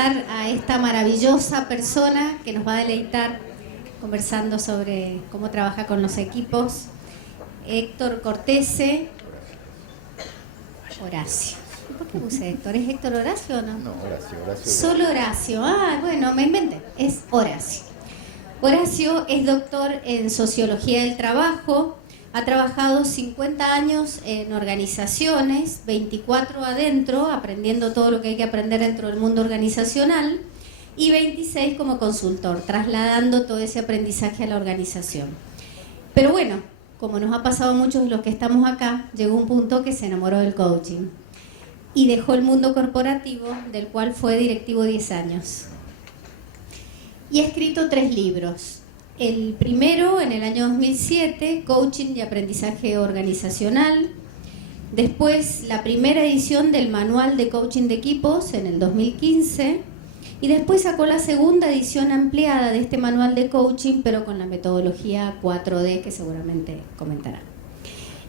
A esta maravillosa persona que nos va a deleitar conversando sobre cómo trabaja con los equipos, Héctor Cortese. Horacio. ¿Por qué puse Héctor? ¿Es Héctor Horacio o no? No, Horacio. Solo Horacio. Ah, bueno, me inventé. Es Horacio. Horacio es doctor en Sociología del Trabajo. Ha trabajado 50 años en organizaciones, 24 adentro, aprendiendo todo lo que hay que aprender dentro del mundo organizacional, y 26 como consultor, trasladando todo ese aprendizaje a la organización. Pero bueno, como nos ha pasado a muchos de los que estamos acá, llegó un punto que se enamoró del coaching y dejó el mundo corporativo, del cual fue directivo 10 años. Y ha escrito 3 libros. El primero, en el año 2007, Coaching y Aprendizaje Organizacional. Después, la primera edición del Manual de Coaching de Equipos, en el 2015. Y después sacó la segunda edición ampliada de este Manual de Coaching, pero con la metodología 4D, que seguramente comentará,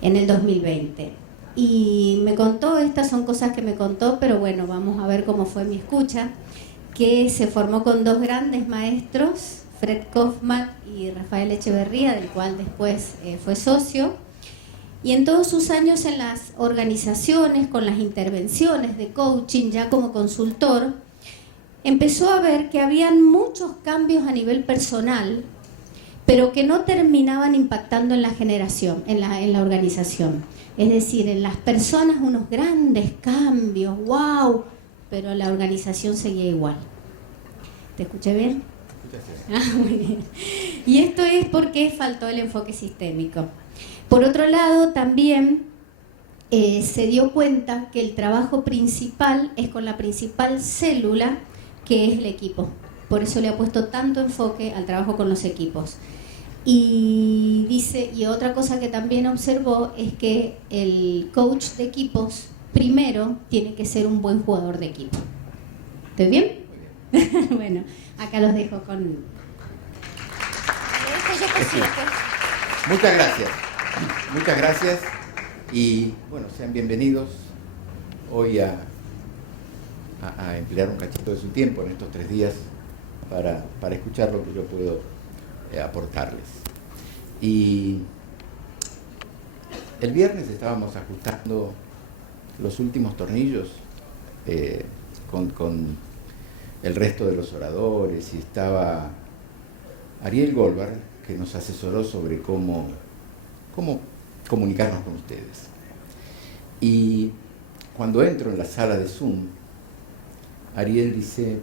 en el 2020. Y me contó, estas son cosas que me contó, pero bueno, vamos a ver cómo fue mi escucha, que se formó con 2 grandes maestros, Fred Kaufman y Rafael Echeverría, del cual después fue socio, y en todos sus años en las organizaciones, con las intervenciones de coaching, ya como consultor, empezó a ver que habían muchos cambios a nivel personal, pero que no terminaban impactando en la generación, en la organización. Es decir, en las personas unos grandes cambios, wow, pero la organización seguía igual. ¿Te escuché bien? Ah, muy bien. Y esto es porque faltó el enfoque sistémico. Por otro lado, también se dio cuenta que el trabajo principal es con la principal célula, que es el equipo. Por eso le ha puesto tanto enfoque al trabajo con los equipos. Y dice, y otra cosa que también observó es que el coach de equipos primero tiene que ser un buen jugador de equipo. ¿Estoy bien? Bueno, acá los dejo con... Muchas gracias y bueno, sean bienvenidos hoy a emplear un cachito de su tiempo en estos 3 días para escuchar lo que yo puedo aportarles. Y el viernes estábamos ajustando los últimos tornillos con el resto de los oradores, y estaba Ariel Goldberg, que nos asesoró sobre cómo comunicarnos con ustedes. Y cuando entro en la sala de Zoom, Ariel dice: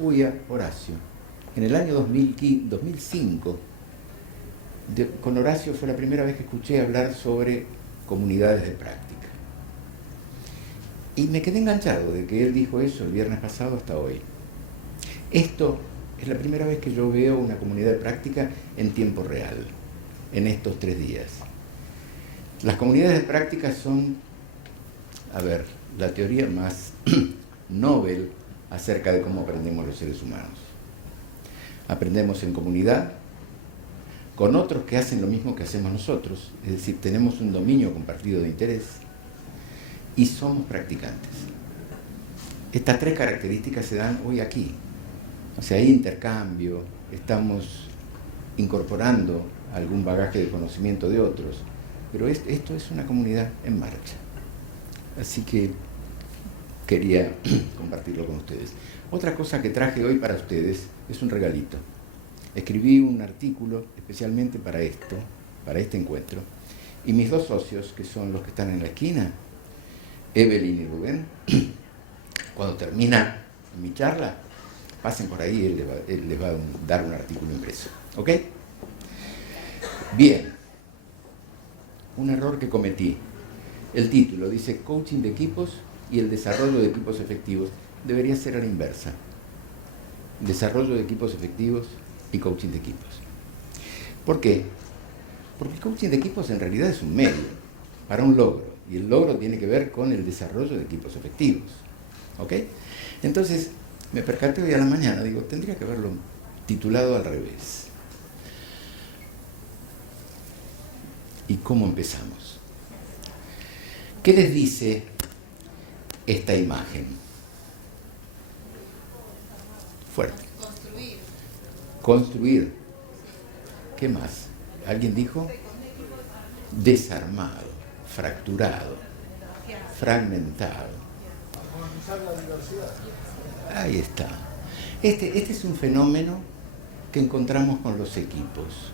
uy, Horacio, en el año 2005, con Horacio fue la primera vez que escuché hablar sobre comunidades de práctica. Y me quedé enganchado de que él dijo eso el viernes pasado hasta hoy. Esto es la primera vez que yo veo una comunidad de práctica en tiempo real, en estos 3 días. Las comunidades de práctica son, la teoría más Nobel acerca de cómo aprendemos los seres humanos. Aprendemos en comunidad, con otros que hacen lo mismo que hacemos nosotros, es decir, tenemos un dominio compartido de interés y somos practicantes. Estas 3 características se dan hoy aquí. O sea, hay intercambio, estamos incorporando algún bagaje de conocimiento de otros, pero esto es una comunidad en marcha. Así que quería compartirlo con ustedes. Otra cosa que traje hoy para ustedes es un regalito. Escribí un artículo especialmente para este encuentro, y mis 2 socios, que son los que están en la esquina, Evelyn y Rubén, cuando termina mi charla, pasen por ahí, él les va a dar un artículo impreso. ¿Ok? Bien. Un error que cometí. El título dice Coaching de equipos y el desarrollo de equipos efectivos. Debería ser a la inversa. Desarrollo de equipos efectivos y coaching de equipos. ¿Por qué? Porque el coaching de equipos en realidad es un medio para un logro. Y el logro tiene que ver con el desarrollo de equipos efectivos. ¿Ok? Entonces, me percaté hoy a la mañana, digo, tendría que haberlo titulado al revés. ¿Y cómo empezamos? ¿Qué les dice esta imagen? Fuerte. Construir. ¿Qué más? ¿Alguien dijo? Desarmado, fracturado, fragmentado. Ahí está. Este es un fenómeno que encontramos con los equipos.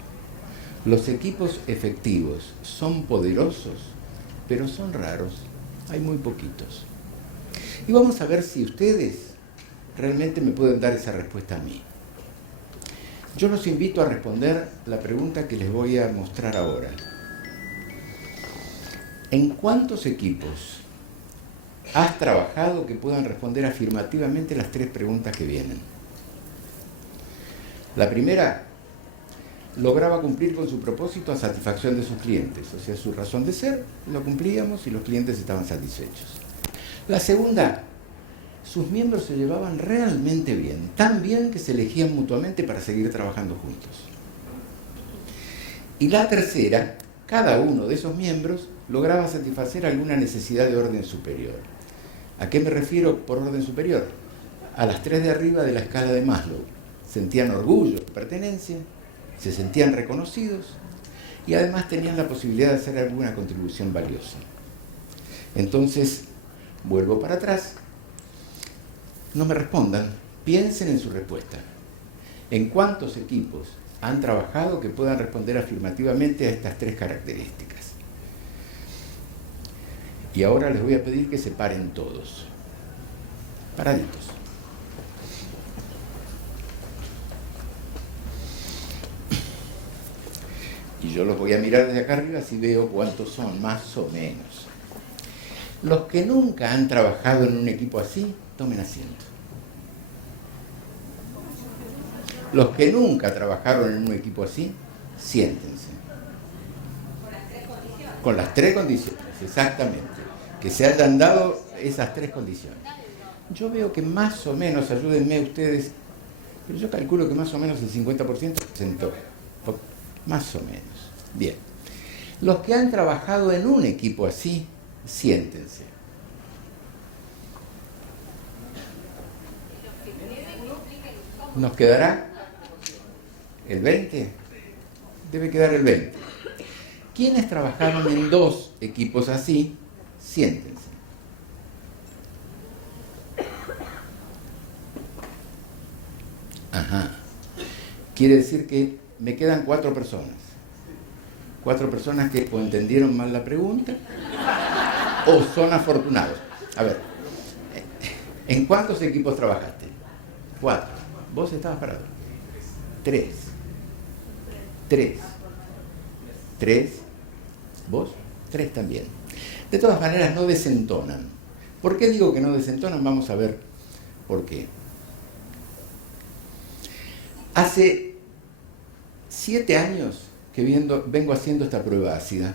Los equipos efectivos son poderosos, pero son raros. Hay muy poquitos. Y vamos a ver si ustedes realmente me pueden dar esa respuesta a mí. Yo los invito a responder la pregunta que les voy a mostrar ahora. ¿En cuántos equipos has trabajado que puedan responder afirmativamente las tres preguntas que vienen? La primera, lograba cumplir con su propósito a satisfacción de sus clientes, o sea, su razón de ser, lo cumplíamos y los clientes estaban satisfechos. La segunda, sus miembros se llevaban realmente bien, tan bien que se elegían mutuamente para seguir trabajando juntos. Y la tercera, cada uno de esos miembros lograba satisfacer alguna necesidad de orden superior. ¿A qué me refiero por orden superior? A las tres de arriba de la escala de Maslow. Sentían orgullo, pertenencia, se sentían reconocidos y además tenían la posibilidad de hacer alguna contribución valiosa. Entonces, vuelvo para atrás. No me respondan, piensen en su respuesta. ¿En cuántos equipos han trabajado que puedan responder afirmativamente a estas tres características? Y ahora les voy a pedir que se paren todos. Paraditos. Y yo los voy a mirar desde acá arriba si veo cuántos son, más o menos. Los que nunca han trabajado en un equipo así, tomen asiento. Los que nunca trabajaron en un equipo así, siéntense. Con las tres condiciones, exactamente. Que se hayan dado esas tres condiciones. Yo veo que más o menos, ayúdenme ustedes, pero yo calculo que más o menos el 50% se sentó. Más o menos. Bien. Los que han trabajado en un equipo así, siéntense. ¿Nos quedará el 20? Debe quedar el 20. ¿Quiénes trabajaron en dos equipos así? Siéntense. Ajá. Quiere decir que me quedan 4 personas. 4 personas que o entendieron mal la pregunta o son afortunados. A ver, ¿en cuántos equipos trabajaste? 4. ¿Vos estabas parado? 3. 3. ¿Vos? 3 también. De todas maneras, no desentonan. ¿Por qué digo que no desentonan? Vamos a ver por qué. Hace 7 años que vengo haciendo esta prueba ácida.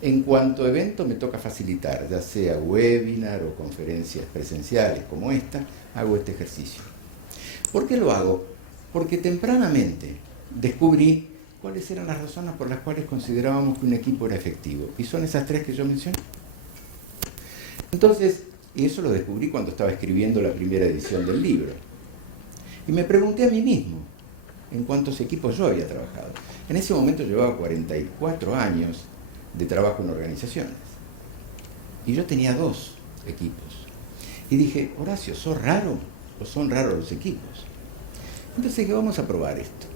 En cuanto evento me toca facilitar, ya sea webinar o conferencias presenciales como esta, hago este ejercicio. ¿Por qué lo hago? Porque tempranamente descubrí cuáles eran las razones por las cuales considerábamos que un equipo era efectivo. Y son esas 3 que yo mencioné. Entonces, y eso lo descubrí cuando estaba escribiendo la primera edición del libro. Y me pregunté a mí mismo en cuántos equipos yo había trabajado. En ese momento llevaba 44 años de trabajo en organizaciones. Y yo tenía 2 equipos. Y dije, Horacio, ¿sos raro o son raros los equipos? Entonces dije, vamos a probar esto.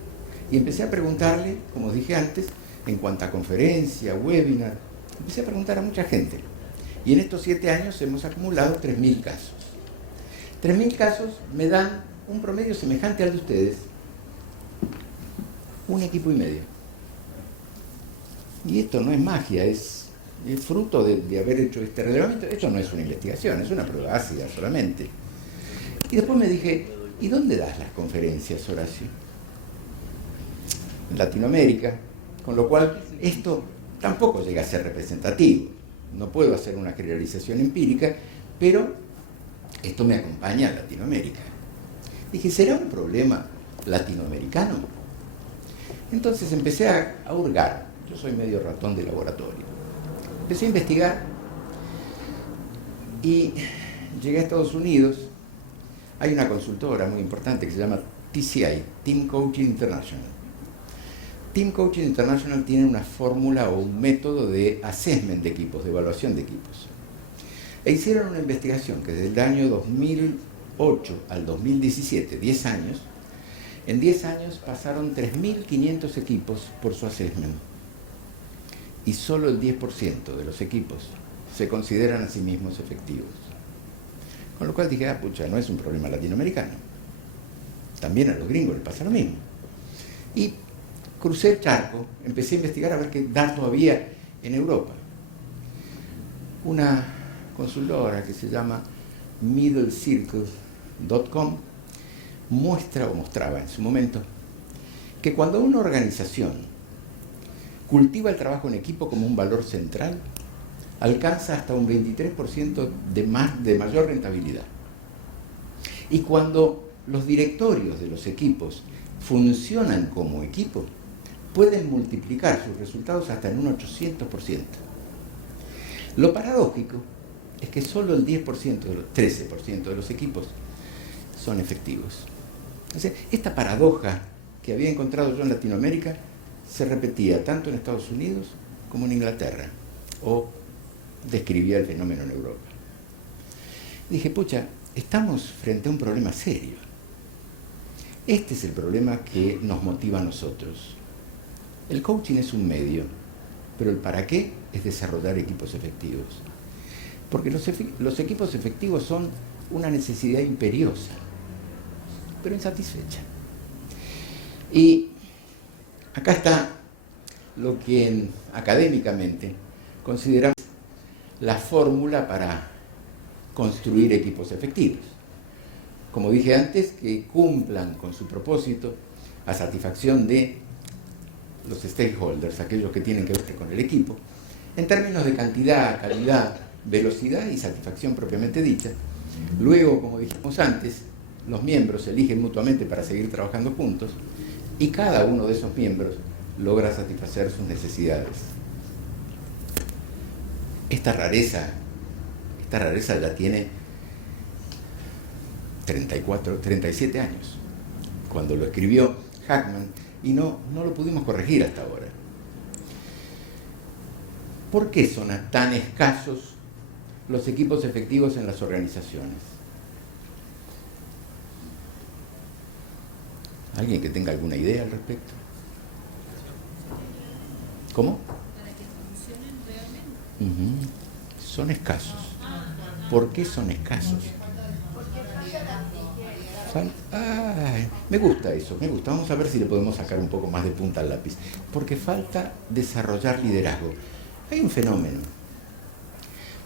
Y empecé a preguntarle, como dije antes, en cuanto a conferencia, webinar, empecé a preguntar a mucha gente. Y en estos 7 años hemos acumulado 3.000 casos. 3.000 casos me dan un promedio semejante al de ustedes. 1,5 equipos. Y esto no es magia, es fruto de haber hecho este relevamiento. Esto no es una investigación, es una prueba ácida solamente. Y después me dije, ¿y dónde das las conferencias, Horacio? En Latinoamérica, con lo cual esto tampoco llega a ser representativo. No puedo hacer una generalización empírica, pero esto me acompaña a Latinoamérica. Dije, ¿será un problema latinoamericano? Entonces empecé a hurgar. Yo soy medio ratón de laboratorio. Empecé a investigar y llegué a Estados Unidos Hay una consultora muy importante que se llama TCI, Team Coaching International. Team Coaching International tiene una fórmula o un método de assessment de equipos, de evaluación de equipos. E hicieron una investigación que desde el año 2008 al 2017, 10 años, en 10 años pasaron 3.500 equipos por su assessment. Y solo el 10% de los equipos se consideran a sí mismos efectivos. Con lo cual dije, pucha, no es un problema latinoamericano. También a los gringos les pasa lo mismo. Y crucé el charco, empecé a investigar a ver qué datos había en Europa. Una consultora que se llama middlecircle.com muestra o mostraba en su momento que cuando una organización cultiva el trabajo en equipo como un valor central, alcanza hasta un 23% de mayor rentabilidad. Y cuando los directorios de los equipos funcionan como equipo, pueden multiplicar sus resultados hasta en un 800%. Lo paradójico es que solo el 13% de los equipos son efectivos. O sea, esta paradoja que había encontrado yo en Latinoamérica se repetía tanto en Estados Unidos como en Inglaterra, o describía el fenómeno en Europa. Dije, pucha, estamos frente a un problema serio. Este es el problema que nos motiva a nosotros. El coaching es un medio, pero el para qué es desarrollar equipos efectivos. Porque los equipos efectivos son una necesidad imperiosa, pero insatisfecha. Y acá está lo que académicamente consideramos la fórmula para construir equipos efectivos. Como dije antes, que cumplan con su propósito a satisfacción de los stakeholders, aquellos que tienen que ver con el equipo, en términos de cantidad, calidad, velocidad y satisfacción propiamente dicha. Luego, como dijimos antes, los miembros se eligen mutuamente para seguir trabajando juntos y cada uno de esos miembros logra satisfacer sus necesidades. Esta rareza ya tiene 37 años, cuando lo escribió Hackman, y no lo pudimos corregir hasta ahora. ¿Por qué son tan escasos los equipos efectivos en las organizaciones? ¿Alguien que tenga alguna idea al respecto? ¿Cómo? Para que funcionen realmente. Son escasos. ¿Por qué son escasos? Me gusta eso, me gusta. Vamos a ver si le podemos sacar un poco más de punta al lápiz. Porque falta desarrollar liderazgo. Hay un fenómeno.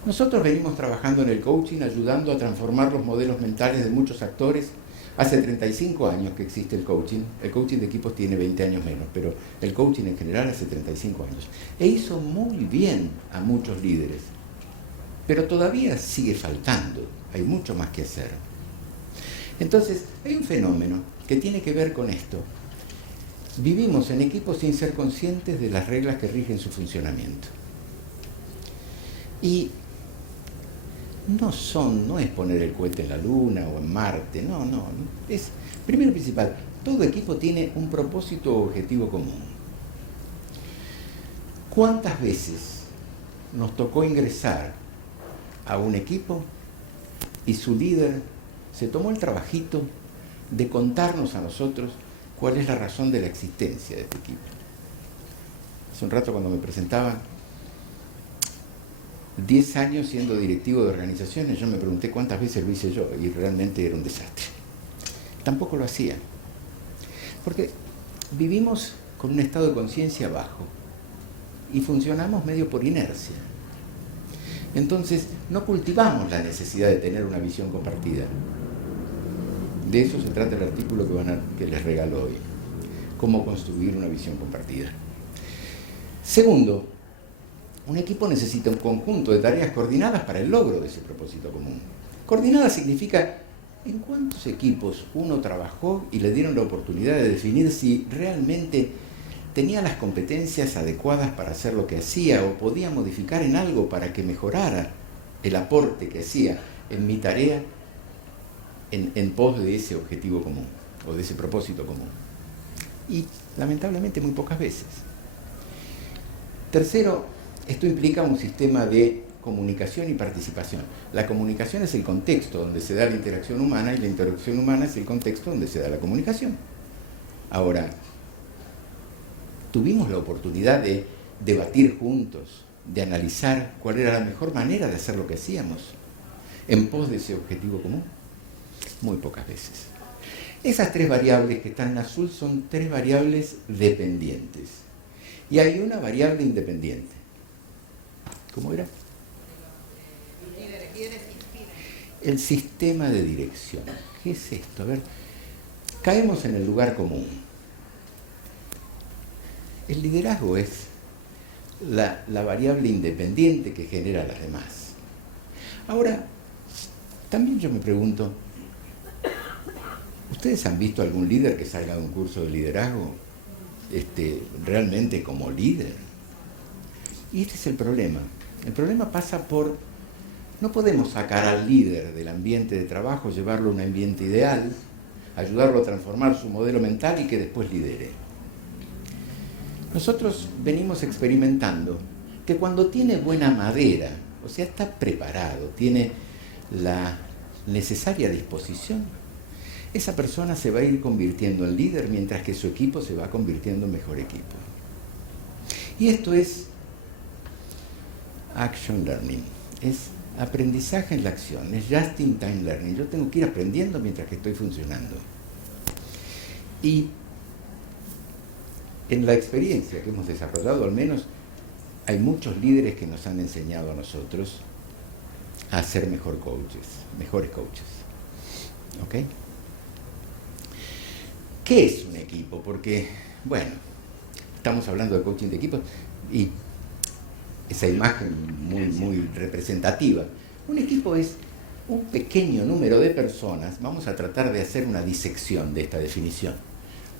Nosotros venimos trabajando en el coaching, ayudando a transformar los modelos mentales de muchos actores. Hace 35 años que existe el coaching. El coaching de equipos tiene 20 años menos, pero el coaching en general hace 35 años. E hizo muy bien a muchos líderes. Pero todavía sigue faltando. Hay mucho más que hacer. Entonces, hay un fenómeno que tiene que ver con esto. Vivimos en equipos sin ser conscientes de las reglas que rigen su funcionamiento. Y no es poner el cohete en la Luna o en Marte, no. Es, primero y principal, todo equipo tiene un propósito o objetivo común. ¿Cuántas veces nos tocó ingresar a un equipo y su líder se tomó el trabajito de contarnos a nosotros cuál es la razón de la existencia de este equipo? Hace un rato cuando me presentaban 10 años siendo directivo de organizaciones, yo me pregunté cuántas veces lo hice yo y realmente era un desastre. Tampoco lo hacía. Porque vivimos con un estado de conciencia bajo y funcionamos medio por inercia. Entonces, no cultivamos la necesidad de tener una visión compartida. De eso se trata el artículo que les regalo hoy. Cómo construir una visión compartida. Segundo, un equipo necesita un conjunto de tareas coordinadas para el logro de ese propósito común. Coordinada significa en cuántos equipos uno trabajó y le dieron la oportunidad de definir si realmente tenía las competencias adecuadas para hacer lo que hacía o podía modificar en algo para que mejorara el aporte que hacía en mi tarea en pos de ese objetivo común o de ese propósito común. Y lamentablemente muy pocas veces. Tercero, esto implica un sistema de comunicación y participación. La comunicación es el contexto donde se da la interacción humana y la interacción humana es el contexto donde se da la comunicación. Ahora, tuvimos la oportunidad de debatir juntos, de analizar cuál era la mejor manera de hacer lo que hacíamos en pos de ese objetivo común. Muy pocas veces. Esas tres variables que están en azul son tres variables dependientes. Y hay una variable independiente. ¿Cómo era? El sistema de dirección. ¿Qué es esto? A ver, caemos en el lugar común. El liderazgo es la variable independiente que genera las demás. Ahora, también yo me pregunto, ¿ustedes han visto algún líder que salga de un curso de liderazgo realmente como líder? Y este es el problema. El problema pasa por, no podemos sacar al líder del ambiente de trabajo, llevarlo a un ambiente ideal, ayudarlo a transformar su modelo mental y que después lidere. Nosotros venimos experimentando que cuando tiene buena madera, o sea, está preparado, tiene la necesaria disposición, esa persona se va a ir convirtiendo en líder mientras que su equipo se va convirtiendo en mejor equipo. Y esto es action learning, es aprendizaje en la acción, es just-in-time learning. Yo tengo que ir aprendiendo mientras que estoy funcionando. Y en la experiencia que hemos desarrollado, al menos, hay muchos líderes que nos han enseñado a nosotros a ser mejores coaches. ¿Ok? ¿Qué es un equipo? Porque, bueno, estamos hablando de coaching de equipos y esa imagen muy representativa. Un equipo es un pequeño número de personas, vamos a tratar de hacer una disección de esta definición.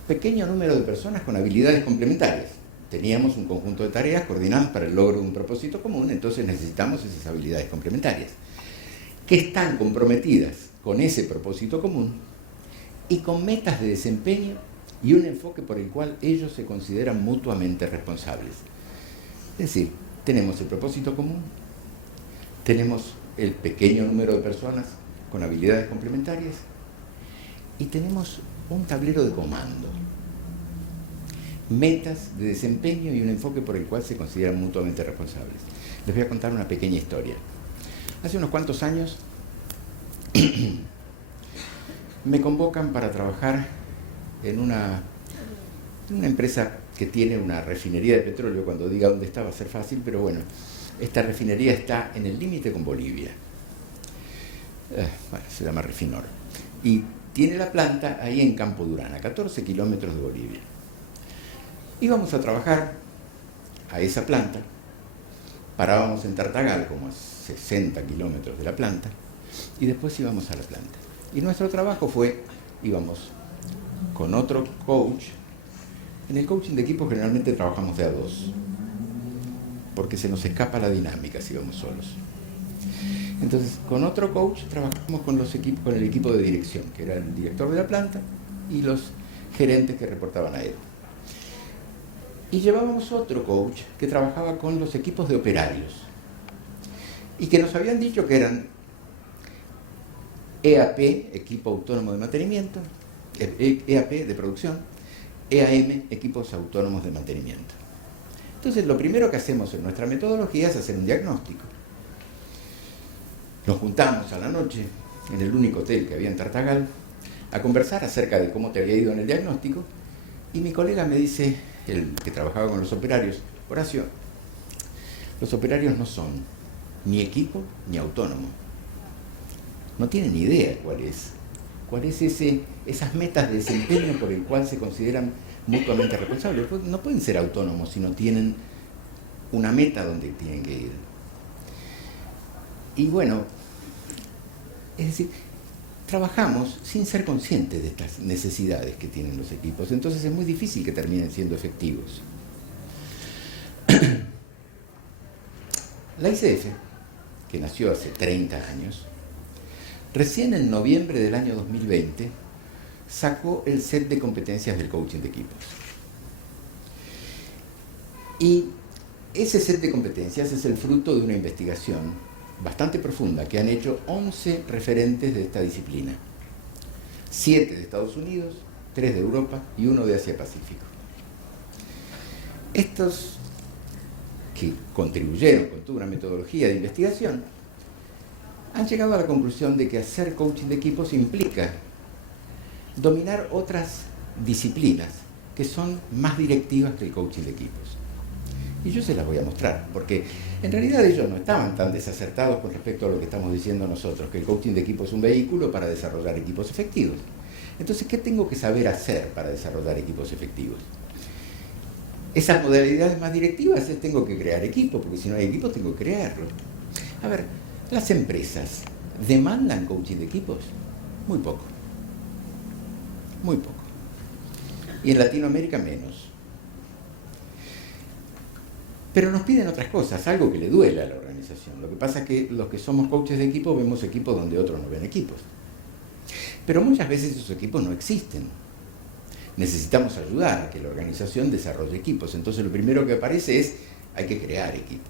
Pequeño número de personas con habilidades complementarias. Teníamos un conjunto de tareas coordinadas para el logro de un propósito común, entonces necesitamos esas habilidades complementarias, que están comprometidas con ese propósito común y con metas de desempeño y un enfoque por el cual ellos se consideran mutuamente responsables. Es decir, tenemos el propósito común, tenemos el pequeño número de personas con habilidades complementarias y tenemos un tablero de comando, metas de desempeño y un enfoque por el cual se consideran mutuamente responsables. Les voy a contar una pequeña historia. Hace unos cuantos años me convocan para trabajar en una empresa que tiene una refinería de petróleo. Cuando diga dónde está va a ser fácil, pero bueno, esta refinería está en el límite con Bolivia. Se llama Refinor. Y tiene la planta ahí en Campo Durán, a 14 kilómetros de Bolivia. Íbamos a trabajar a esa planta, parábamos en Tartagal, como a 60 kilómetros de la planta, y después íbamos a la planta. Y nuestro trabajo íbamos con otro coach. En el coaching de equipo generalmente trabajamos de a dos, porque se nos escapa la dinámica si vamos solos. Entonces, con otro coach trabajamos con el equipo de dirección, que era el director de la planta y los gerentes que reportaban a él. Y llevábamos otro coach que trabajaba con los equipos de operarios y que nos habían dicho que eran EAP, equipo autónomo de mantenimiento, EAP de producción, EAM, equipos autónomos de mantenimiento. Entonces, lo primero que hacemos en nuestra metodología es hacer un diagnóstico. Nos juntamos a la noche en el único hotel que había en Tartagal a conversar acerca de cómo te había ido en el diagnóstico y mi colega me dice, el que trabajaba con los operarios, Horacio, los operarios no son ni equipo ni autónomo. No tienen ni idea cuál es esas metas de desempeño por el cual se consideran mutuamente responsables. No pueden ser autónomos si no tienen una meta donde tienen que ir. Y bueno, es decir, trabajamos sin ser conscientes de estas necesidades que tienen los equipos, entonces es muy difícil que terminen siendo efectivos. La ICF, que nació hace 30 años, recién en noviembre del año 2020 sacó el set de competencias del coaching de equipos. Y ese set de competencias es el fruto de una investigación bastante profunda que han hecho 11 referentes de esta disciplina. 7 de Estados Unidos, 3 de Europa y 1 de Asia-Pacífico. Estos que contribuyeron con toda una metodología de investigación han llegado a la conclusión de que hacer coaching de equipos implica dominar otras disciplinas que son más directivas que el coaching de equipos. Y yo se las voy a mostrar, porque en realidad ellos no estaban tan desacertados con respecto a lo que estamos diciendo nosotros, que el coaching de equipo es un vehículo para desarrollar equipos efectivos. Entonces, ¿qué tengo que saber hacer para desarrollar equipos efectivos? Esas modalidades más directivas es tengo que crear equipo, porque si no hay equipo tengo que crearlo. A ver, las empresas demandan coaching de equipos muy poco. Muy poco. Y en Latinoamérica menos. Pero nos piden otras cosas, algo que le duele a la organización. Lo que pasa es que los que somos coaches de equipo vemos equipos donde otros no ven equipos. Pero muchas veces esos equipos no existen. Necesitamos ayudar a que la organización desarrolle equipos. Entonces lo primero que aparece es, hay que crear equipo.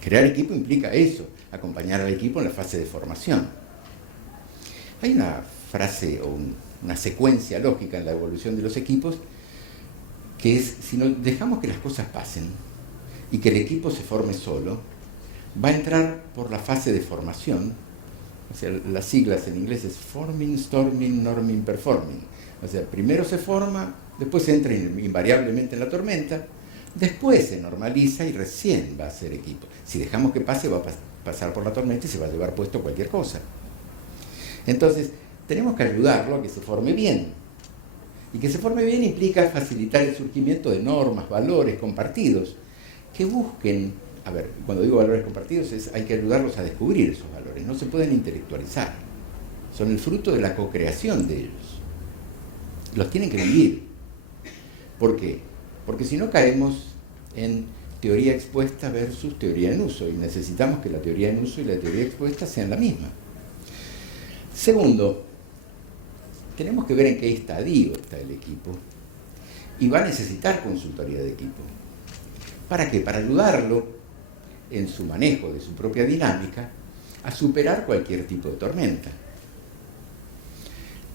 Crear equipo implica eso, acompañar al equipo en la fase de formación. Hay una frase o una secuencia lógica en la evolución de los equipos que es, si no dejamos que las cosas pasen y que el equipo se forme solo, va a entrar por la fase de formación, o sea, las siglas en inglés es forming, storming, norming, performing. O sea, primero se forma, después se entra invariablemente en la tormenta, después se normaliza y recién va a ser equipo. Si dejamos que pase, va a pasar por la tormenta y se va a llevar puesto cualquier cosa. Entonces, tenemos que ayudarlo a que se forme bien. Y que se forme bien implica facilitar el surgimiento de normas, valores compartidos, que busquen, a ver, cuando digo valores compartidos hay que ayudarlos a descubrir esos valores, no se pueden intelectualizar, son el fruto de la co-creación de ellos, los tienen que vivir. ¿Por qué? Porque si no caemos en teoría expuesta versus teoría en uso, y necesitamos que la teoría en uso y la teoría expuesta sean la misma. Segundo, tenemos que ver en qué estadio está el equipo y va a necesitar consultoría de equipo. ¿Para qué? Para ayudarlo en su manejo de su propia dinámica a superar cualquier tipo de tormenta.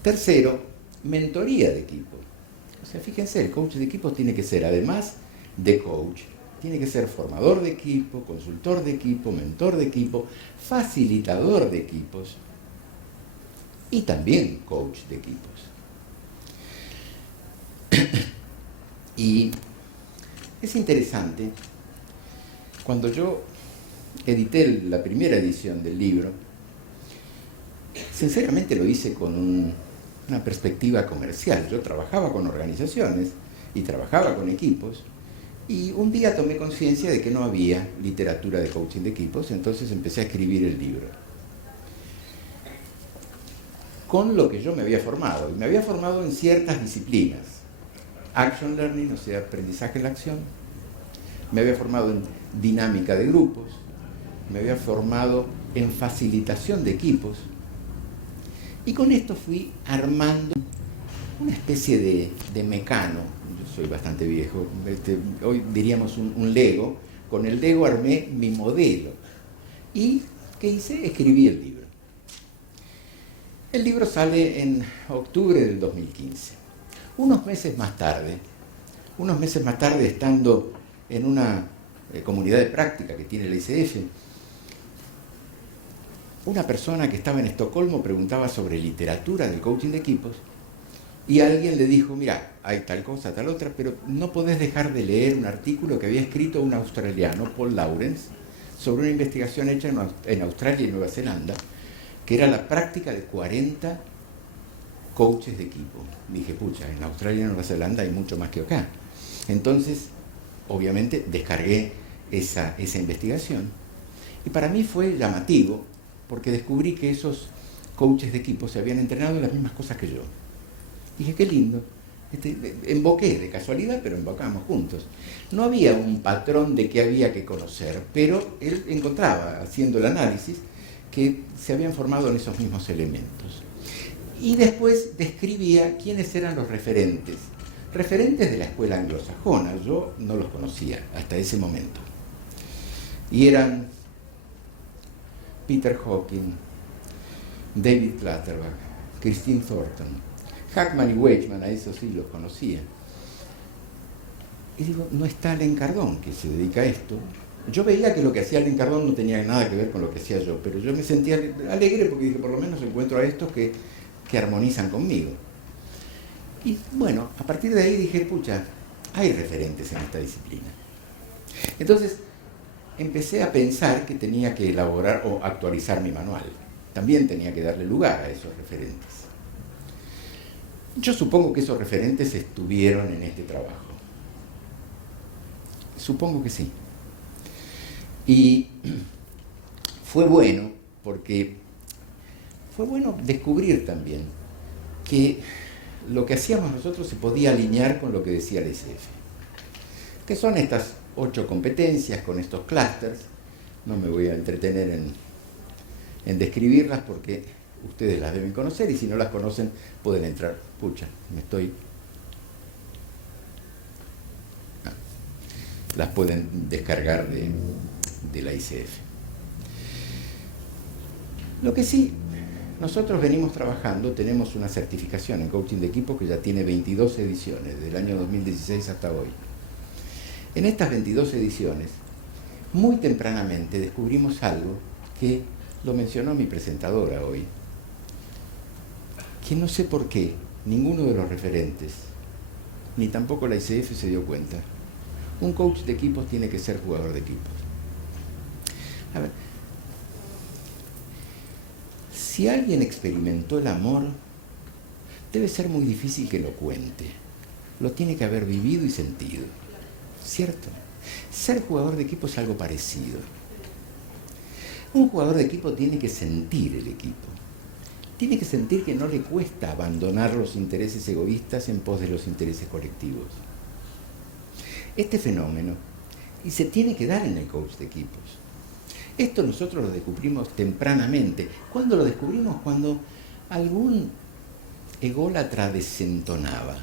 Tercero, mentoría de equipo. O sea, fíjense, el coach de equipo tiene que ser, además de coach, tiene que ser formador de equipo, consultor de equipo, mentor de equipo, facilitador de equipos, y también coach de equipos. Y es interesante, cuando yo edité la primera edición del libro, sinceramente lo hice con una perspectiva comercial. Yo trabajaba con organizaciones y trabajaba con equipos, y un día tomé conciencia de que no había literatura de coaching de equipos, entonces empecé a escribir el libro con lo que yo me había formado. Y me había formado en ciertas disciplinas. Action Learning, o sea, aprendizaje en la acción. Me había formado en dinámica de grupos. Me había formado en facilitación de equipos. Y con esto fui armando una especie de mecano. Yo soy bastante viejo. Hoy diríamos un Lego. Con el Lego armé mi modelo. ¿Y qué hice? Escribí el libro. El libro sale en octubre del 2015. Unos meses más tarde, estando en una comunidad de práctica que tiene la ICF, una persona que estaba en Estocolmo preguntaba sobre literatura del coaching de equipos y alguien le dijo, mira, hay tal cosa, tal otra, pero no podés dejar de leer un artículo que había escrito un australiano, Paul Lawrence, sobre una investigación hecha en Australia y Nueva Zelanda, que era la práctica de 40 coaches de equipo. Dije, pucha, en Australia y Nueva Zelanda hay mucho más que acá. Entonces, obviamente, descargué esa investigación. Y para mí fue llamativo, porque descubrí que esos coaches de equipo se habían entrenado en las mismas cosas que yo. Dije, qué lindo. Emboqué de casualidad, pero embocamos juntos. No había un patrón de qué había que conocer, pero él encontraba, haciendo el análisis, que se habían formado en esos mismos elementos. Y después describía quiénes eran los referentes. Referentes de la escuela anglosajona, yo no los conocía hasta ese momento. Y eran Peter Hawking, David Clutterbuck, Christine Thornton, Hackman y Weichmann, a esos sí los conocía. Y digo, no está Alain Cardon, que se dedica a esto. Yo veía que lo que hacía Alain Cardon no tenía nada que ver con lo que hacía yo, pero yo me sentía alegre porque dije, por lo menos encuentro a estos que armonizan conmigo. Y bueno, a partir de ahí dije, pucha, hay referentes en esta disciplina. Entonces, empecé a pensar que tenía que elaborar o actualizar mi manual. También tenía que darle lugar a esos referentes. Yo supongo que esos referentes estuvieron en este trabajo. Supongo que sí. Y fue bueno, porque fue bueno descubrir también que lo que hacíamos nosotros se podía alinear con lo que decía la ICF, que son estas 8 competencias con estos clústeres. No me voy a entretener en describirlas porque ustedes las deben conocer y si no las conocen pueden entrar. Pucha, las pueden descargar de la ICF. Lo que sí, nosotros venimos trabajando, tenemos una certificación en coaching de equipo que ya tiene 22 ediciones, del año 2016 hasta hoy. En estas 22 ediciones, muy tempranamente descubrimos algo que lo mencionó mi presentadora hoy, que no sé por qué ninguno de los referentes, ni tampoco la ICF se dio cuenta. Un coach de equipos tiene que ser jugador de equipos. A ver, si alguien experimentó el amor, debe ser muy difícil que lo cuente. Lo tiene que haber vivido y sentido, ¿cierto? Ser jugador de equipo es algo parecido. Un jugador de equipo tiene que sentir el equipo. Tiene que sentir que no le cuesta abandonar los intereses egoístas en pos de los intereses colectivos. Este fenómeno y se tiene que dar en el coach de equipos. Esto nosotros lo descubrimos tempranamente. ¿Cuándo lo descubrimos? Cuando algún ególatra desentonaba.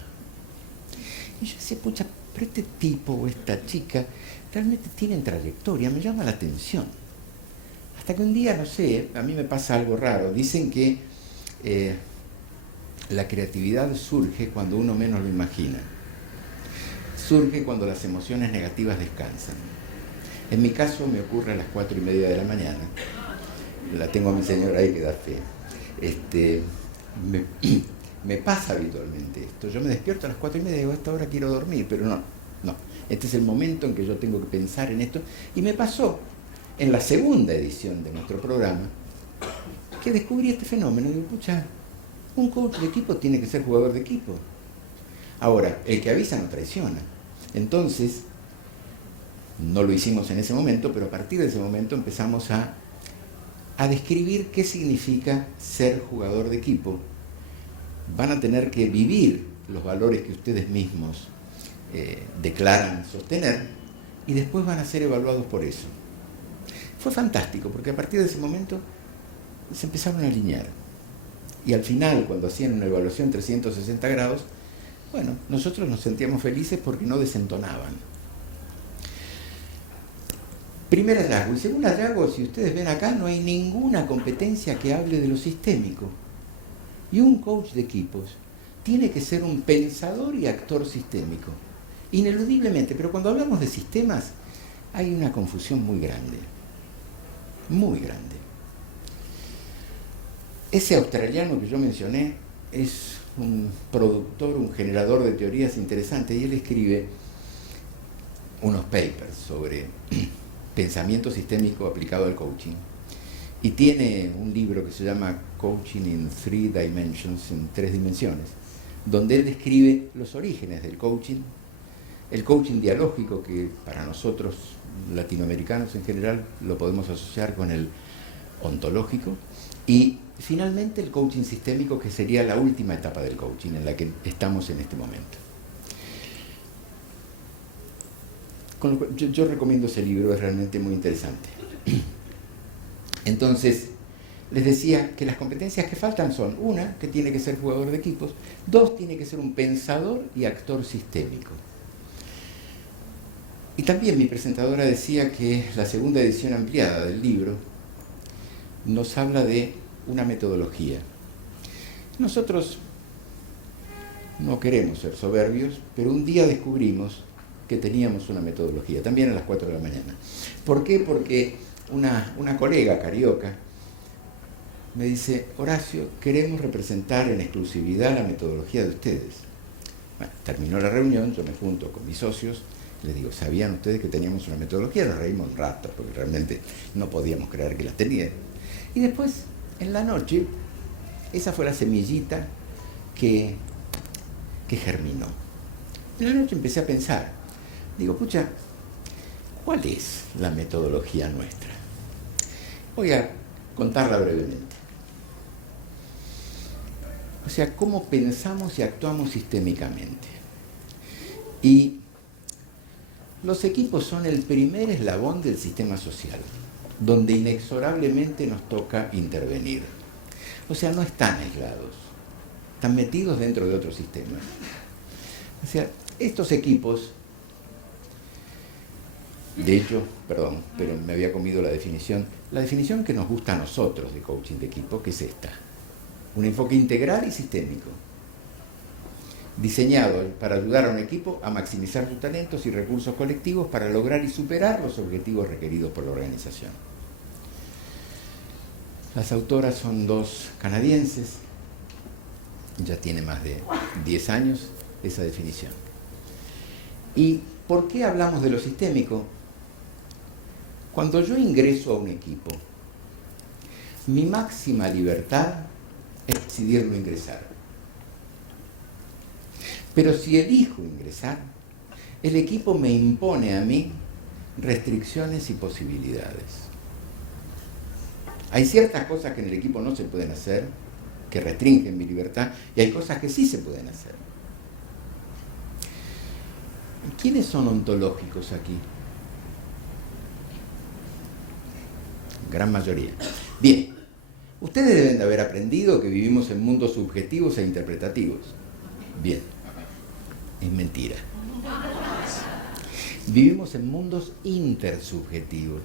Y yo decía, pucha, pero este tipo o esta chica realmente tienen trayectoria, me llama la atención. Hasta que un día, no sé, a mí me pasa algo raro. Dicen que la creatividad surge cuando uno menos lo imagina. Surge cuando las emociones negativas descansan. En mi caso me ocurre a las 4:30 de la mañana. La tengo a mi señora ahí que da fe. Me pasa habitualmente esto. Yo me despierto a las 4:30 y digo, a esta hora quiero dormir, pero no. Este es el momento en que yo tengo que pensar en esto. Y me pasó en la segunda edición de nuestro programa que descubrí este fenómeno. Digo, pucha, un coach de equipo tiene que ser jugador de equipo. Ahora, el que avisa no traiciona. Entonces, no lo hicimos en ese momento, pero a partir de ese momento empezamos a describir qué significa ser jugador de equipo. Van a tener que vivir los valores que ustedes mismos declaran sostener y después van a ser evaluados por eso. Fue fantástico porque a partir de ese momento se empezaron a alinear. Y al final, cuando hacían una evaluación 360 grados, bueno, nosotros nos sentíamos felices porque no desentonaban. Primer hallazgo. Y segundo hallazgo, si ustedes ven acá, no hay ninguna competencia que hable de lo sistémico. Y un coach de equipos tiene que ser un pensador y actor sistémico. Ineludiblemente, pero cuando hablamos de sistemas, hay una confusión muy grande. Muy grande. Ese australiano que yo mencioné es un productor, un generador de teorías interesantes, y él escribe unos papers sobre pensamiento sistémico aplicado al coaching. Y tiene un libro que se llama Coaching in 3 Dimensions, en 3 dimensiones, donde él describe los orígenes del coaching, el coaching dialógico, que para nosotros latinoamericanos en general lo podemos asociar con el ontológico, y finalmente el coaching sistémico, que sería la última etapa del coaching en la que estamos en este momento. Con yo recomiendo ese libro, es realmente muy interesante. Entonces, les decía que las competencias que faltan son: una, que tiene que ser jugador de equipos; dos, tiene que ser un pensador y actor sistémico. Y también mi presentadora decía que la segunda edición ampliada del libro nos habla de una metodología. Nosotros no queremos ser soberbios, pero un día descubrimos que teníamos una metodología, también a las 4 de la mañana. ¿Por qué? Porque una colega carioca me dice: Horacio, queremos representar en exclusividad la metodología de ustedes. Bueno, terminó la reunión, yo me junto con mis socios, les digo: ¿sabían ustedes que teníamos una metodología? Nos reímos un rato, porque realmente no podíamos creer que la tenían. Y después, en la noche, esa fue la semillita que germinó. En la noche empecé a pensar, digo: pucha, ¿cuál es la metodología nuestra? Voy a contarla brevemente. O sea, cómo pensamos y actuamos sistémicamente. Y los equipos son el primer eslabón del sistema social, donde inexorablemente nos toca intervenir. O sea, no están aislados, están metidos dentro de otros sistemas. O sea, estos equipos, de hecho, perdón, pero me había comido la definición que nos gusta a nosotros de coaching de equipo, que es esta: un enfoque integral y sistémico, diseñado para ayudar a un equipo a maximizar sus talentos y recursos colectivos para lograr y superar los objetivos requeridos por la organización. Las autoras son dos canadienses, ya tiene más de 10 años esa definición. ¿Y por qué hablamos de lo sistémico? Cuando yo ingreso a un equipo, mi máxima libertad es decidirlo ingresar. Pero si elijo ingresar, el equipo me impone a mí restricciones y posibilidades. Hay ciertas cosas que en el equipo no se pueden hacer, que restringen mi libertad, y hay cosas que sí se pueden hacer. ¿Quiénes son ontológicos aquí? Gran mayoría. Bien, ustedes deben de haber aprendido que vivimos en mundos subjetivos e interpretativos. Bien, es mentira. Vivimos en mundos intersubjetivos.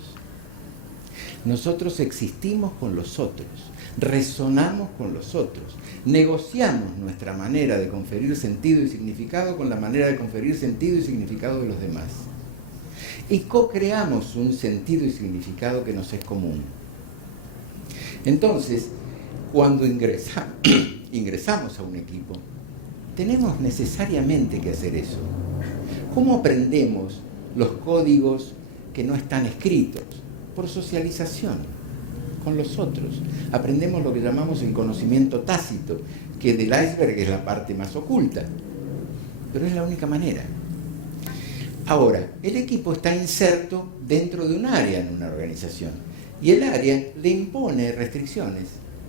Nosotros existimos con los otros, resonamos con los otros, negociamos nuestra manera de conferir sentido y significado con la manera de conferir sentido y significado de los demás. Y co-creamos un sentido y significado que nos es común. Entonces, cuando ingresamos a un equipo, tenemos necesariamente que hacer eso. ¿Cómo aprendemos los códigos que no están escritos? Por socialización con los otros. Aprendemos lo que llamamos el conocimiento tácito, que del iceberg es la parte más oculta, pero es la única manera. Ahora, el equipo está inserto dentro de un área en una organización, y el área le impone restricciones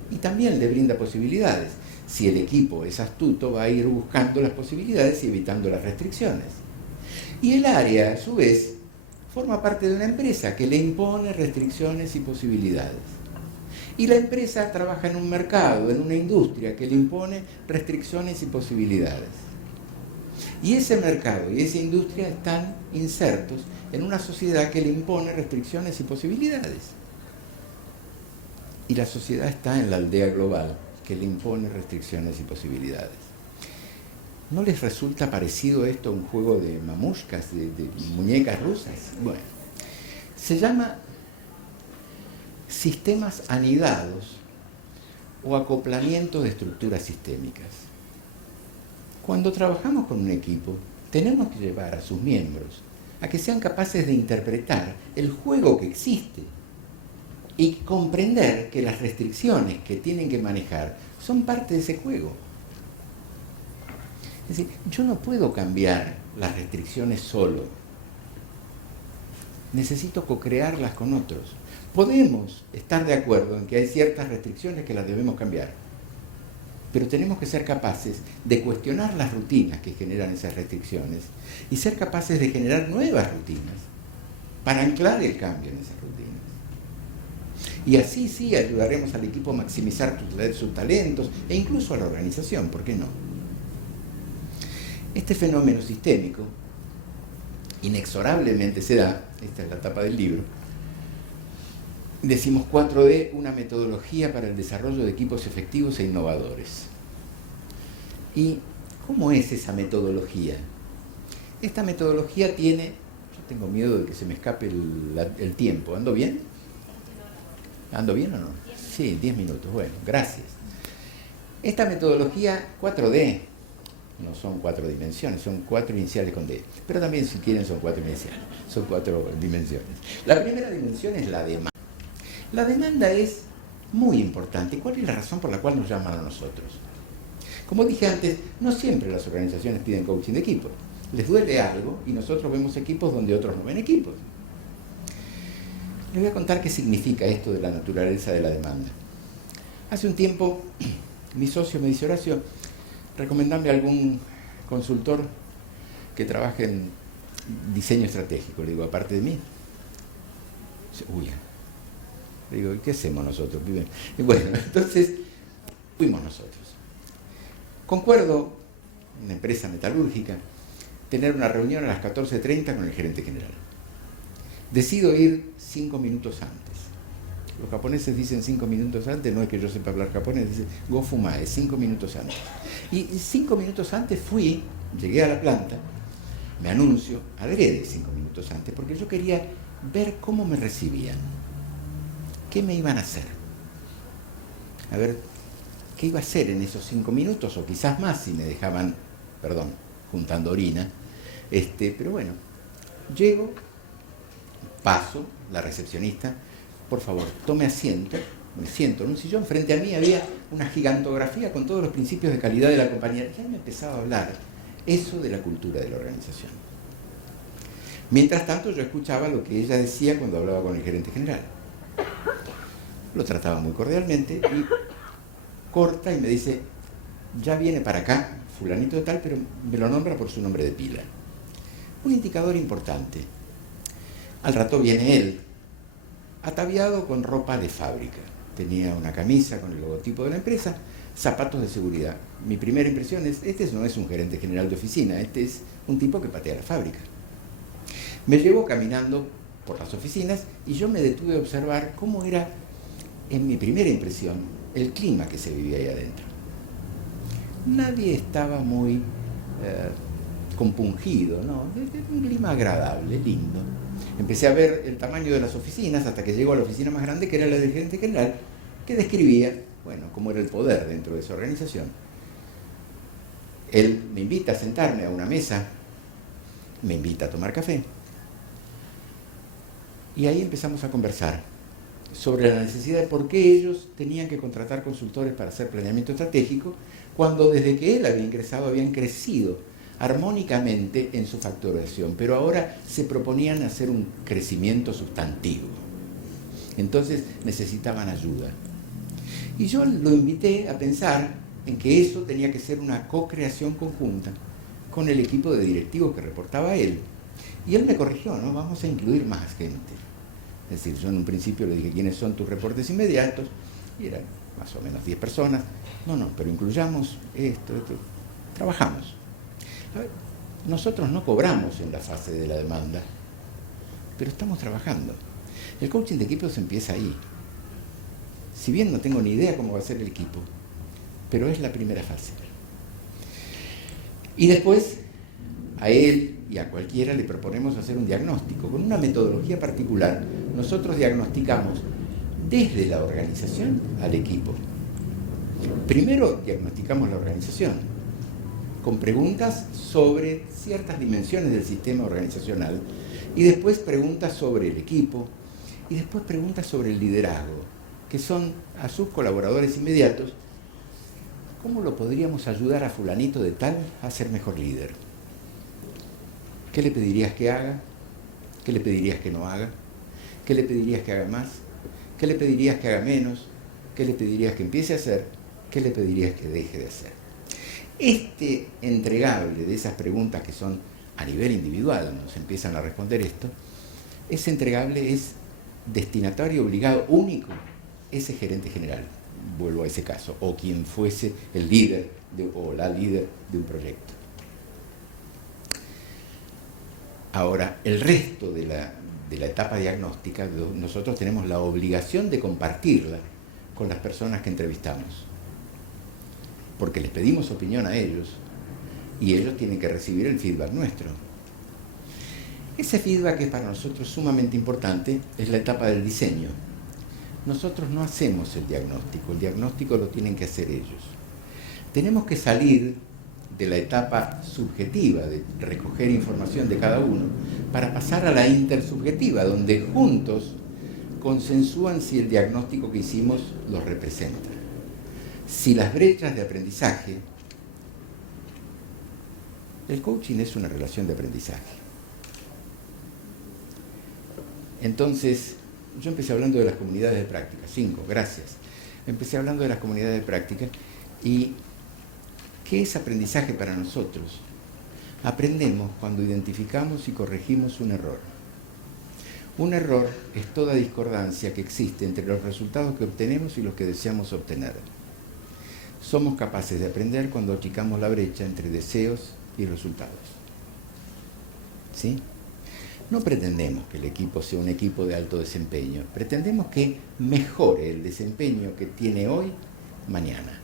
y también le brinda posibilidades. Si el equipo es astuto, va a ir buscando las posibilidades y evitando las restricciones. Y el área, a su vez, forma parte de una empresa que le impone restricciones y posibilidades. Y la empresa trabaja en un mercado, en una industria que le impone restricciones y posibilidades. Y ese mercado y esa industria están insertos en una sociedad que le impone restricciones y posibilidades. Y la sociedad está en la aldea global que le impone restricciones y posibilidades. ¿No les resulta parecido esto a un juego de mamushkas, de muñecas rusas? Bueno, se llama sistemas anidados o acoplamiento de estructuras sistémicas. Cuando trabajamos con un equipo, tenemos que llevar a sus miembros a que sean capaces de interpretar el juego que existe y comprender que las restricciones que tienen que manejar son parte de ese juego. Es decir, yo no puedo cambiar las restricciones solo. Necesito co-crearlas con otros. Podemos estar de acuerdo en que hay ciertas restricciones que las debemos cambiar, pero tenemos que ser capaces de cuestionar las rutinas que generan esas restricciones y ser capaces de generar nuevas rutinas para anclar el cambio en esas rutinas. Y así sí ayudaremos al equipo a maximizar sus talentos e incluso a la organización, ¿por qué no? Este fenómeno sistémico inexorablemente se da, esta es la tapa del libro, decimos 4D, una metodología para el desarrollo de equipos efectivos e innovadores. ¿Y cómo es esa metodología? Esta metodología tiene, yo tengo miedo de que se me escape el tiempo, ¿ando bien? ¿Ando bien o no? Sí, 10 minutos, bueno, gracias. Esta metodología 4D, no son 4 dimensiones, son 4 iniciales con D, pero también si quieren son 4 iniciales, son 4 dimensiones. La primera dimensión es la demanda. La demanda es muy importante. ¿Cuál es la razón por la cual nos llaman a nosotros? Como dije antes, no siempre las organizaciones piden coaching de equipo. Les duele algo y nosotros vemos equipos donde otros no ven equipos. Les voy a contar qué significa esto de la naturaleza de la demanda. Hace un tiempo, mi socio me dice: Horacio, recomendame algún consultor que trabaje en diseño estratégico. Le digo, aparte de mí. Uy. Le digo, ¿qué hacemos nosotros? Y bueno, entonces fuimos nosotros. Concuerdo, una empresa metalúrgica, tener una reunión a las 14:30 con el gerente general. Decido ir 5 minutos antes. Los japoneses dicen 5 minutos antes, no es que yo sepa hablar japonés, dicen go fumae, 5 minutos antes. Y 5 minutos antes fui, llegué a la planta, me anuncio, adrede 5 minutos antes, porque yo quería ver cómo me recibían. ¿Qué me iban a hacer? A ver, ¿qué iba a hacer en esos 5 minutos? O quizás más si me dejaban, perdón, juntando orina. Pero bueno, llego, paso, la recepcionista, por favor, tome asiento. Me siento en un sillón, frente a mí había una gigantografía con todos los principios de calidad de la compañía. Ya me empezaba a hablar eso de la cultura de la organización. Mientras tanto, yo escuchaba lo que ella decía cuando hablaba con el gerente general. Lo trataba muy cordialmente y corta y me dice: ya viene para acá fulanito de tal, pero me lo nombra por su nombre de pila. Un indicador importante. Al rato viene él, ataviado con ropa de fábrica. Tenía una camisa con el logotipo de la empresa, zapatos de seguridad. Mi primera impresión es, este no es un gerente general de oficina, este es un tipo que patea la fábrica. Me llevó caminando por las oficinas y yo me detuve a observar cómo era, en mi primera impresión, el clima que se vivía ahí adentro. Nadie estaba muy compungido, ¿no? Un clima agradable, lindo. Empecé a ver el tamaño de las oficinas hasta que llegó a la oficina más grande, que era la del gerente general, que describía, bueno, cómo era el poder dentro de esa organización. Él me invita a sentarme a una mesa, me invita a tomar café. Y ahí empezamos a conversar sobre la necesidad de por qué ellos tenían que contratar consultores para hacer planeamiento estratégico, cuando desde que él había ingresado habían crecido armónicamente en su facturación, pero ahora se proponían hacer un crecimiento sustantivo. Entonces necesitaban ayuda. Y yo lo invité a pensar en que eso tenía que ser una co-creación conjunta con el equipo de directivos que reportaba a él. Y él me corrigió, ¿no? Vamos a incluir más gente. Es decir, yo en un principio le dije, ¿quiénes son tus reportes inmediatos? Y eran más o menos 10 personas. No, pero incluyamos esto. Trabajamos. A ver, nosotros no cobramos en la fase de la demanda, pero estamos trabajando. El coaching de equipos empieza ahí. Si bien no tengo ni idea cómo va a ser el equipo, pero es la primera fase. Y después, a él y a cualquiera le proponemos hacer un diagnóstico. Con una metodología particular, nosotros diagnosticamos desde la organización al equipo. Primero diagnosticamos la organización, con preguntas sobre ciertas dimensiones del sistema organizacional, y después preguntas sobre el equipo, y después preguntas sobre el liderazgo, que son a sus colaboradores inmediatos. ¿Cómo lo podríamos ayudar a fulanito de tal a ser mejor líder? ¿Qué le pedirías que haga? ¿Qué le pedirías que no haga? ¿Qué le pedirías que haga más? ¿Qué le pedirías que haga menos? ¿Qué le pedirías que empiece a hacer? ¿Qué le pedirías que deje de hacer? Este entregable de esas preguntas que son a nivel individual, cuando se empiezan a responder esto, ese entregable es destinatario obligado único ese gerente general, vuelvo a ese caso, o quien fuese el líder o la líder de un proyecto. Ahora, el resto de la etapa diagnóstica, nosotros tenemos la obligación de compartirla con las personas que entrevistamos, porque les pedimos opinión a ellos y ellos tienen que recibir el feedback nuestro. Ese feedback es para nosotros sumamente importante, es la etapa del diseño. Nosotros no hacemos el diagnóstico lo tienen que hacer ellos. Tenemos que salir de la etapa subjetiva, de recoger información de cada uno, para pasar a la intersubjetiva, donde juntos consensúan si el diagnóstico que hicimos los representa. Si las brechas de aprendizaje, el coaching es una relación de aprendizaje. Entonces, yo empecé hablando de las comunidades de práctica, 5, gracias. Empecé hablando de las comunidades de práctica y ¿qué es aprendizaje para nosotros? Aprendemos cuando identificamos y corregimos un error. Un error es toda discordancia que existe entre los resultados que obtenemos y los que deseamos obtener. Somos capaces de aprender cuando achicamos la brecha entre deseos y resultados. ¿Sí? No pretendemos que el equipo sea un equipo de alto desempeño, pretendemos que mejore el desempeño que tiene hoy, mañana.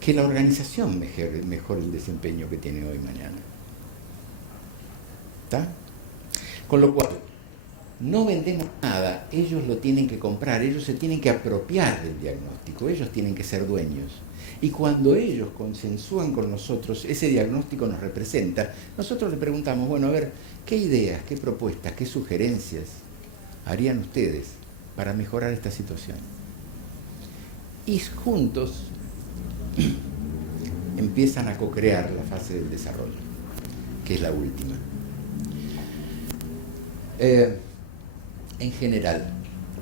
Que la organización mejore el desempeño que tiene hoy, mañana. ¿Está? Con lo cual, no vendemos nada, ellos lo tienen que comprar, ellos se tienen que apropiar del diagnóstico, ellos tienen que ser dueños. Y cuando ellos consensúan con nosotros, ese diagnóstico nos representa, nosotros les preguntamos, bueno, a ver, ¿qué ideas, qué propuestas, qué sugerencias harían ustedes para mejorar esta situación? Y juntos empiezan a co-crear la fase del desarrollo, que es la última. En general,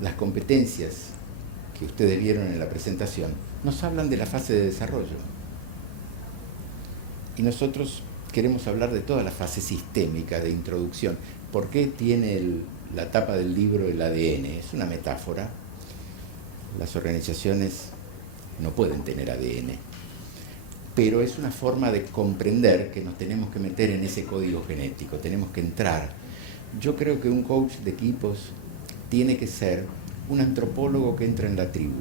las competencias que ustedes vieron en la presentación nos hablan de la fase de desarrollo. Y nosotros queremos hablar de toda la fase sistémica de introducción. ¿Por qué tiene la tapa del libro el ADN? Es una metáfora. Las organizaciones no pueden tener ADN, pero es una forma de comprender que nos tenemos que meter en ese código genético, tenemos que entrar. Yo creo que un coach de equipos tiene que ser un antropólogo que entra en la tribu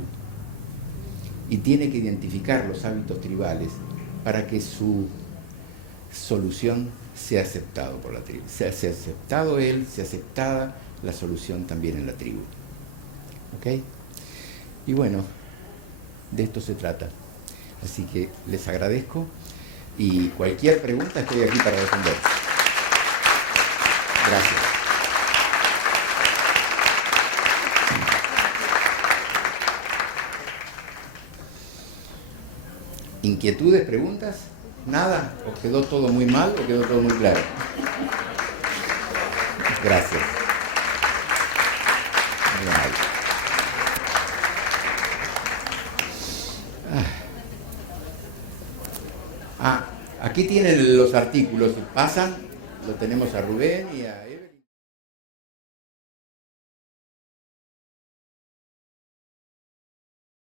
y tiene que identificar los hábitos tribales para que su solución sea aceptado por la tribu. Sea aceptado él, sea aceptada la solución también en la tribu. ¿Ok? Y bueno, de esto se trata. Así que les agradezco y cualquier pregunta estoy aquí para responder. Gracias. ¿Inquietudes, preguntas? ¿Nada? ¿O quedó todo muy mal o quedó todo muy claro? Gracias. Muy amable. Aquí tienen los artículos. Pasan, lo tenemos a Rubén y a Eve.